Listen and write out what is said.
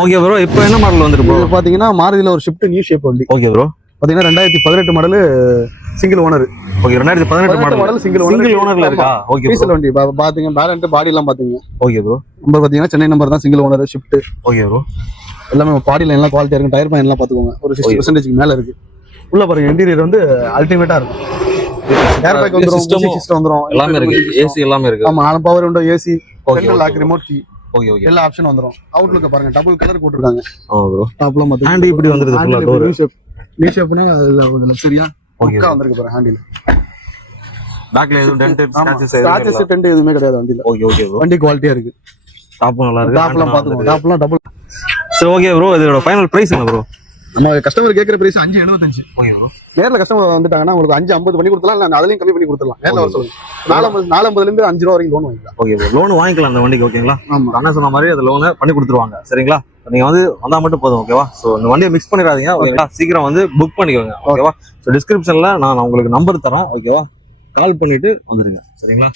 Okay bro, இப்போ என்ன model வந்துருக்கு ப்ரோ? இது பாத்தீங்கன்னா மாருதியில ஒரு ஷிஃப்ட் நியூ ஷேப் வண்டி. ஓகே ப்ரோ, பாத்தீங்கன்னா 2018 model single owner. Okay 2018 model single ஓனர்ல இருக்கா? ஓகே டீசல் வண்டி. பாத்தீங்க பேலண்ட் பாடி எல்லாம் பாத்தீங்க. ஓகே ப்ரோ, நம்பர் பாத்தீங்கன்னா சென்னை நம்பர் தான், single owner shift. Okay bro, எல்லாமே பாடியில எல்லாம் குவாலிட்டியா இருக்கும். டயர் பாயிண்ட் எல்லாம் பாத்துக்கோங்க, ஒரு 60% மேல இருக்கு. உள்ள பாருங்க இன்டீரியர் வந்து அல்டிமேட்டா இருக்கும். ஏர் பேக் வந்துரும், சிஸ்டம் வந்துரும், எல்லாமே இருக்கு. ஏசி எல்லாமே இருக்கு. ஆமா, all power window, AC, central lock, remote key, okay okay எல்லா ஆப்ஷன் வந்துரும். அவுட்லுக் பாருங்க, டபுள் கலர் போட்டுருக்காங்க. ஆமா ப்ரோ, டாப்லாம் பாத்தீங்க. ஹேண்ட் இப்படி வந்துருது ஃபுல்லா டோர். நியூ ஷேப்னா அதுல லக்ஸரியா ஓகே வந்திருக்கு பாருங்க. ஹேண்டில் பேக்ல எதுவும் டென்ட் ஸ்கிராச்சஸ் டென்ட் எதுவுமே கிடையாது வண்டில. ஓகே ஓகே ப்ரோ, வண்டி குவாலிட்டியா இருக்கு. டாப் நல்லா இருக்கு. டாப்லாம் பாத்துக்கோங்க, டாப்லாம் டபுள். சரி ஓகே ப்ரோ, இதோட ஃபைனல் பிரைஸ் என்ன ப்ரோ? நம்ம கஸ்டமர் கேக்குற பிரைஸ் 5.75. ஓகே ப்ரோ, நேர்ல கஸ்டமர் வந்துட்டாங்கன்னா உங்களுக்கு 5.50 பண்ணி கொடுத்தலாம், இல்ல அதுலயும் கம்மி பண்ணி கொடுத்துடலாம். நேர்ல வர சொல்லுங்க. 4.50 இருந்து 5 ரூபா வரைக்கும் லோன் வாங்கிக்கலாம். ஓகே ப்ரோ, லோன் வாங்கிக்கலாம் அந்த வண்டிக்கு. ஓகேங்களா? ஆமா, அண்ணா சொன்ன மாதிரி அது லோனை பண்ணி கொடுத்துருவாங்க. சரிங்களா? நீங்க வந்து வந்தா மட்டும் போதும். ஓகேவா? ஸோ இந்த வண்டியை மிக்ஸ் பண்ணிடாதீங்க. ஓகேவா? சீக்கிரம் வந்து புக் பண்ணிக்கோங்க. ஓகேவா? ஸோ டிஸ்கிரிப்ஷன்ல நான் உங்களுக்கு நம்பர் தரேன். ஓகேவா? கால் பண்ணிட்டு வந்துருங்க. சரிங்களா?